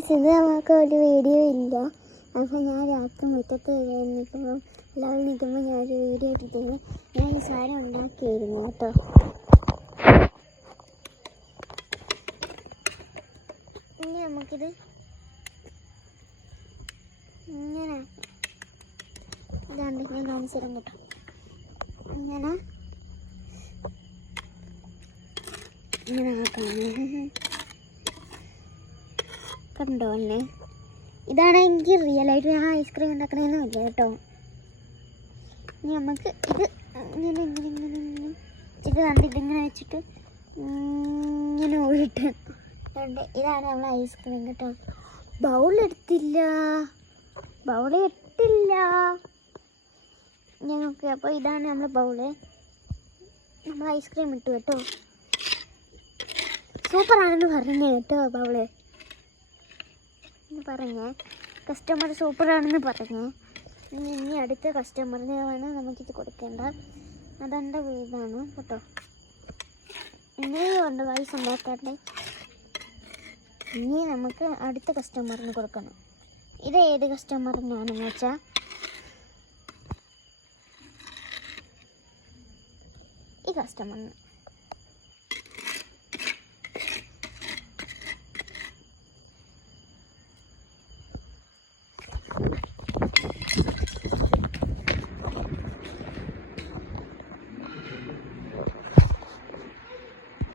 ഇത് നമുക്ക് ഒരു വീഡിയോ ഇല്ല. അപ്പോൾ ഞാൻ രാത്രി മുറ്റത്ത് നിൽക്കുമ്പോൾ എല്ലാവരും നിൽക്കുമ്പോൾ ഞാനൊരു വീഡിയോ ഇട്ടിട്ട് ഞാൻ ഈ സാധനം ഉണ്ടാക്കിയായിരുന്നു കേട്ടോ. ഇനി നമുക്കിത് ഇങ്ങനെ ഇതാണ്ട് ഞാൻ കാണിച്ചു തരാം കേട്ടോ. ഇങ്ങനെ ആക്കണം. കണ്ടോ അല്ലേ? ഇതാണ് എനിക്ക് റിയലായിട്ട് ഞാൻ ഐസ്ക്രീം ഉണ്ടാക്കണമെന്നും ഇല്ല കേട്ടോ. ഇനി നമുക്ക് ഇത് ഇങ്ങനെ ഇങ്ങനെ ഇങ്ങനെ ഇങ്ങനെ ഇത് കണ്ട് ഇതിങ്ങനെ വെച്ചിട്ട് ഇങ്ങനെ ഒഴിട്ട് കണ്ട് ഇതാണ് നമ്മൾ ഐസ്ക്രീം കേട്ടോ. ബൗളെടുത്തില്ല ഞങ്ങൾക്ക്. അപ്പോൾ ഇതാണ് നമ്മൾ ബൗള്. നമ്മൾ ഐസ്ക്രീം ഇട്ടു കേട്ടോ. സൂപ്പറാണെന്ന് പറഞ്ഞു കേട്ടോ ബൗള്. പറഞ്ഞേ കസ്റ്റമർ സൂപ്പറാണെന്ന് പറഞ്ഞേ. ഇനി അടുത്ത കസ്റ്റമറിന് വേണം നമുക്കിത് കൊടുക്കേണ്ട. അതെൻ്റെ വീടാണ് കേട്ടോ. ഇനിയും ഉണ്ട് വയസ്സ് ഉണ്ടാക്കാണ്ട്. ഇനി നമുക്ക് അടുത്ത കസ്റ്റമറിന് കൊടുക്കണം. ഇത് ഏത് കസ്റ്റമറിനാണെന്ന് വെച്ചാൽ ഈ കസ്റ്റമറിന്